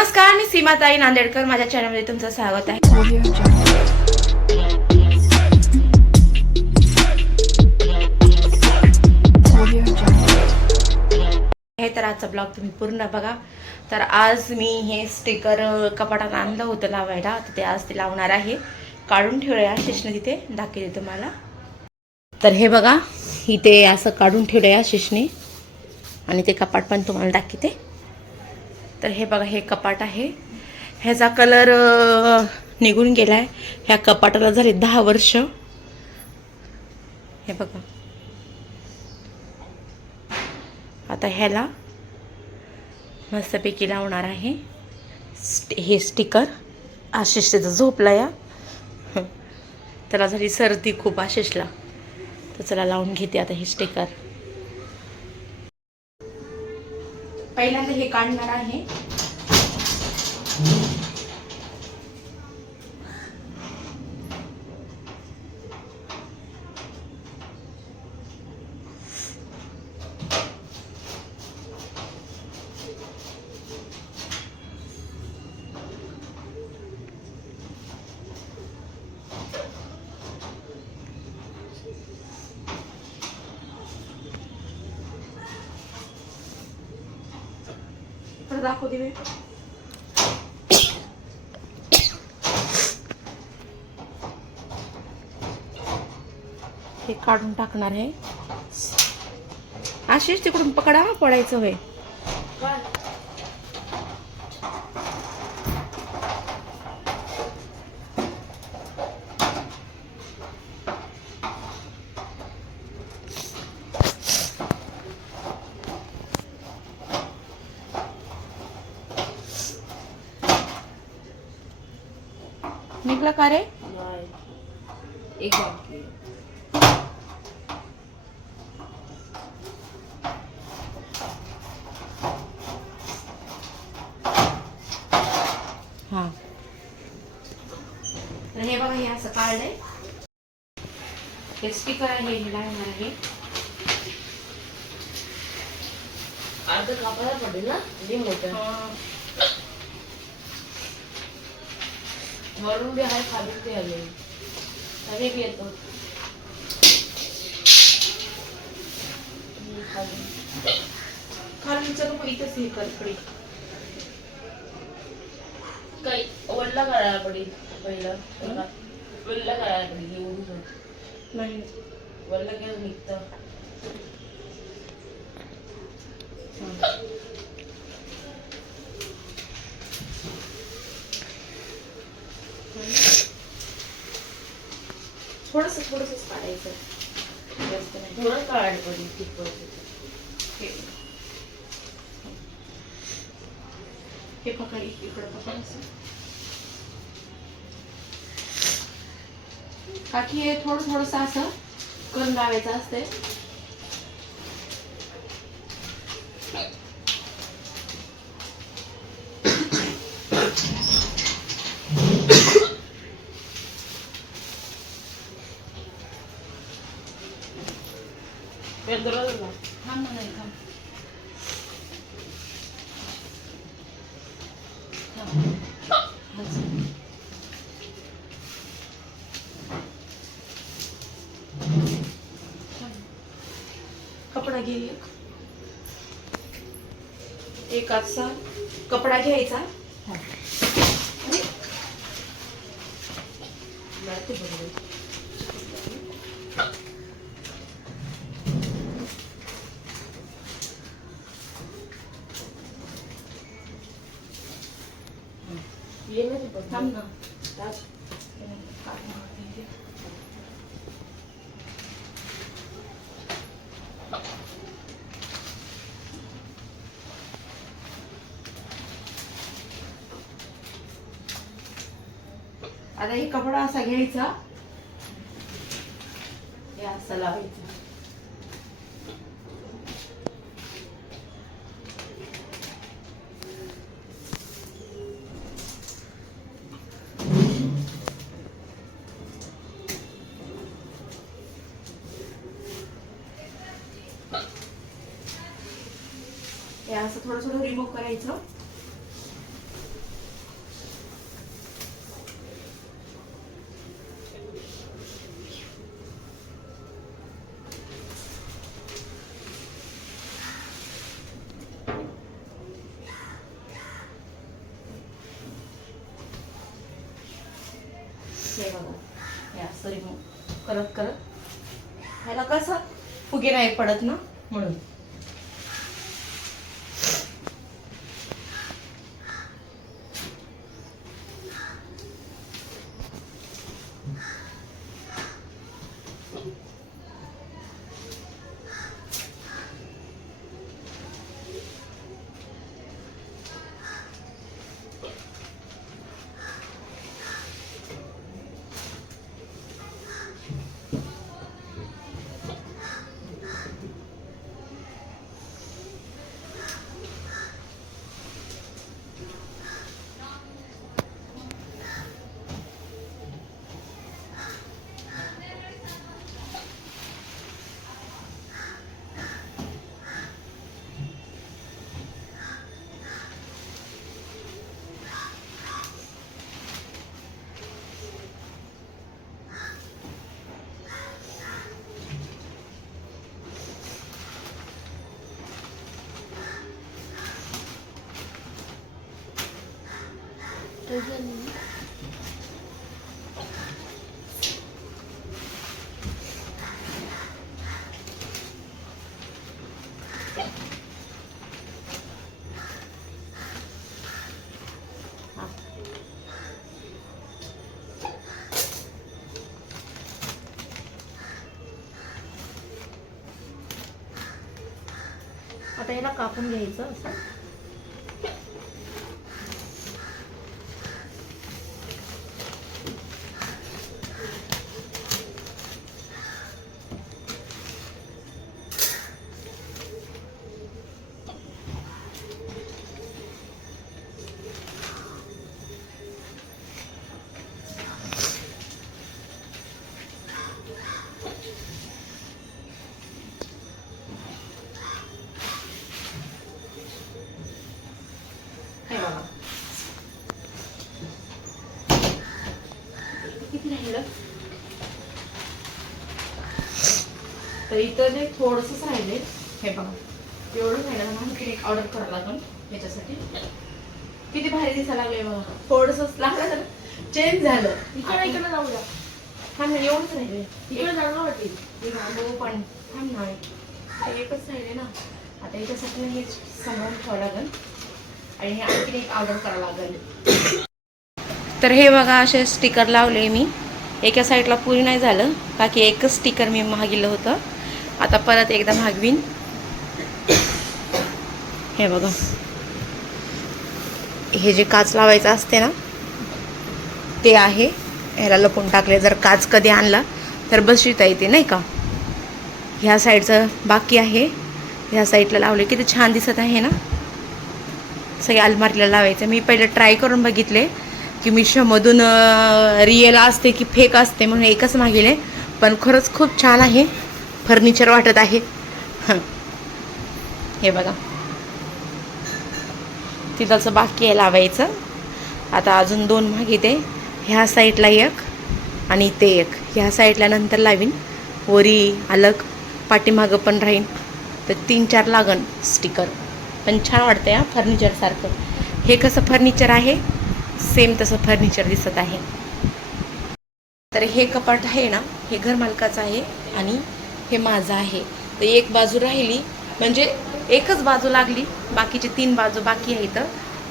नमस्कार मी सीमाताई नांदेडकर. माझ्या चॅनलमध्ये तुमचं स्वागत आहे. हे तर आजचा ब्लॉग तुम्ही पूर्ण बघा. तर आज मी हे स्टिकर कपाटात आणलं होतं लावायला. तर ते आज ते लावणार आहे. काढून ठेवूया शिशने तिथे. दाखवते तुम्हाला. तर हे बघा इथे असं काढून ठेवूया शिशने आणि ते कपाट पण तुम्हाला दाखवते. तर हे बघा हे कपाट आहे. ह्याचा कलर निघून गेला आहे ह्या कपाटाला झाले दहा वर्ष. हे बघा. आता ह्याला मस्तपैकी लावणार आहे. हे स्टिकर. आशिष झोपला या. त्याला झाली सर्दी खूप आशिषला. तर चला लावून घेते आता हे स्टिकर. पहिल्यांदा हे काढणार आहे. परत दाखवू मी. हे काढून टाकणार आहे आशिष तिकडून पकडा पडायचं होय निघलं का रे एक बाकी हा. तर हे बघा हे असं काढलंय हे स्टिकर आहे हे आहे. अर्ध कापायला पडेल ना? मोठं वरून बी आहे खाली ते आले सगळे बी येतो. खाली. खाली नको इथंच हे कर इकडे काही वल्ला करायला पडेल पहिलं. वल्ला करायला पडेल एवढं नाही. वल्ला केलं निघतं. थोडस थोडस काढायचं. जास्त नाही. थोडं काढायला पडेल हे. पकड इकडं पकड असं. काकी हे थोडं थोडस असं कण लावायचं असते वेंदुरा झाला थांब ना नाही थांब थांब. कपडा घे एक. एक असा कपडा घ्यायचा. माहिती बरोबर ये ना ते थांब ना ताज आता हे कपडा असा घ्यायचा हे असं लावायचं असं थोडं थोडं रिमूव्ह करायचं. बघा. सॉरी करत करत. ह्याला कसं? फुगे नाही पडत ना? म्हणून. हा. आता याला कापून घ्यायचं असं राहिलं तर इथं जे थोडंसंच राहिले हे बघा. एवढं राहिलं ना मला एक ऑर्डर करावं लागेल याच्यासाठी. किती भारी दिसायला लागले बघा. थोडंसंच लागलं. तर चेंज झालं. इकडे इकडे जाऊया. हा ना एवढंच राहिले इकडे जाणं वाटेल हे पण थांब ना. एकच राहिले ना. आता याच्यासाठी हे सांभाळून ठेवावं लागेल. आणि हे आणखीन एक ऑर्डर करावं लागेल. तर हे बघा असे स्टिकर लावले मी. एका साईडला पुरी नाही झालं का की एकच स्टिकर मी मागितलं होतं. आता परत एकदा मागवीन. हे बघा. हे जे काच लावायचं असते ना ते आहे. ह्याला लपून टाकले जर काच कधी आणला तर बसविता येते नाही का? ह्या साईडचं बाकी आहे. ह्या साईडला लावले किती छान दिसत आहे ना? सगळे अलमारीला लावायचं. मी पहिले ट्राय करून बघितले. की मिशोमधून रिअल असते की फेक असते म्हणून एकच मागिले पण खरंच खूप छान आहे. फर्निचर वाटत आहे. हं. हे बघा. तिथंचं बाकी आहे लावायचं. आता अजून दोन मागिते ह्या साईडला एक आणि ते एक. ह्या साईडला नंतर लावीन. वरी अलग पाठीमागं पण राहीन. तर तीन चार लागन स्टिकर पण छान वाटतं या फर्निचरसारखं हे कसं फर्निचर आहे? सेम तसं फर्निचर दिसत आहे. तर हे कपाट आहे ना हे घरमालकाचं आहे आणि हे माझं आहे. तर एक बाजू राहिली म्हणजे एकच बाजू लागली बाकीचे तीन बाजू बाकी आहेत.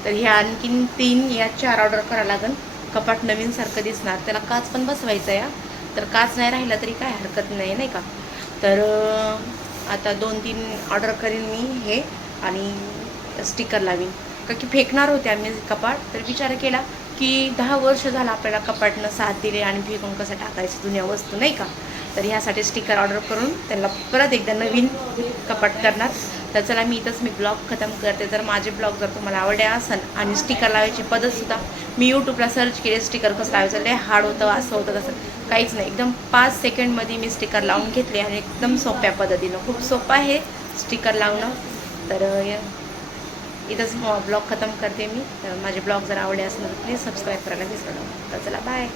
तर ह्या आणखीन तीन या चार ऑर्डर करावं लागेल कपाट नवीनसारखं दिसणार. त्याला काच पण बसवायचा या. तर काच नाही राहिला तरी काय हरकत नाही नाही का? तर आता दोन तीन ऑर्डर करीन मी हे आणि स्टिकर लावीन. का की फेकणार होते आम्ही कपाट तर विचार केला की दहा वर्ष झालं आपल्याला कपाटनं साथ दिले आणि फेकून कसं टाकायचं जुन्या वस्तू नाही का? तर ह्यासाठी स्टिकर ऑर्डर करून त्यांना परत एकदा नवीन कपाट करणार. तर चला मी इथंच मी ब्लॉग खतम करते. जर माझे ब्लॉग जर तुम्हाला आवडले असेल आणि स्टिकर लावायची पद्धतसुद्धा मी यूट्यूबला सर्च केले स्टिकर कसं लावायचं लय हार्ड होतं असं होतं तसं काहीच नाही. एकदम पाच सेकंडमध्ये मी स्टिकर लावून घेतले आणि एकदम सोप्या पद्धतीनं. खूप सोपं आहे स्टिकर लावणं. तर इथंच ब्लॉग खतम करते मी. तर माझे ब्लॉग जर आवडले असेल तर प्लीज सबस्क्राईब करायला विसरू नका. तर चला बाय